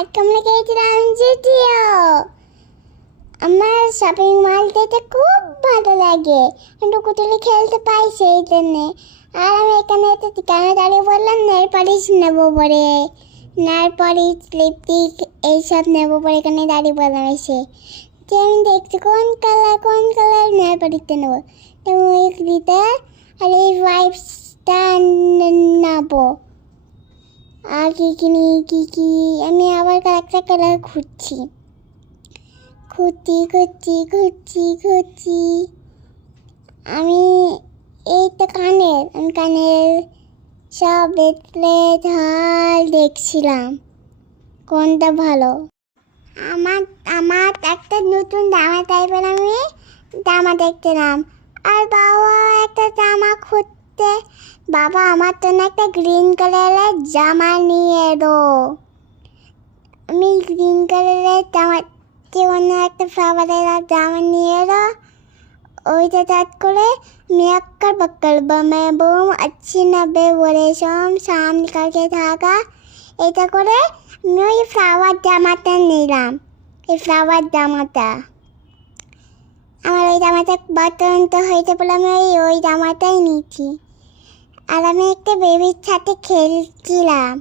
আজকে আমরা গিয়েছিলাম জিটিও। আমার শপিং মলটাতে খুব ভালো লাগে, টুকুটুলি খেলতে পাই সেই জন্যে। আর আমি এখানে কেন দাঁড়িয়ে বললাম নেল পালিশ নেবো বলে, নেল পালিশ লিপস্টিক এইসব নেবো বলে এখানে দাঁড়িয়ে বললাম এসে। যে আমি দেখছি কোন কালার নেল পালিশটা নেবো, তো ওই গ্লিটার আর এই ওয়াইপসটা নেবো। আর কি আমি আবার একটা কালার খুঁজছি। আমি এইটা কানের সব ব্রেসলেট হার দেখছিলাম কোনটা ভালো। আমার আমার একটা নতুন জামা টাইপের আমি জামা দেখছিলাম। আর বাবা একটা জামা খুঁজতে, বাবা আমার জন্য একটা গ্রিন কালারের জামা নিয়ে এলো। আমি গ্রিন কালারের জামা অন্য একটা ফ্লাওয়ারের জামা নিয়ে এলো। ওইটা চাট করে আমি बक्कल मैं बम अच्छी नब्बे रेशम शाम निकल के থাকা এটা করে আমি ওই ফ্লাওয়ার জামাটা নিলাম। এই ফ্লাওয়ার জামাটা আমার ওই জামাটা বর্তমানটা হয়েছে বলে আমি ওই জামাটাই নিচ্ছি। আর আমি একটা বেবির সাথে খেলছিলাম।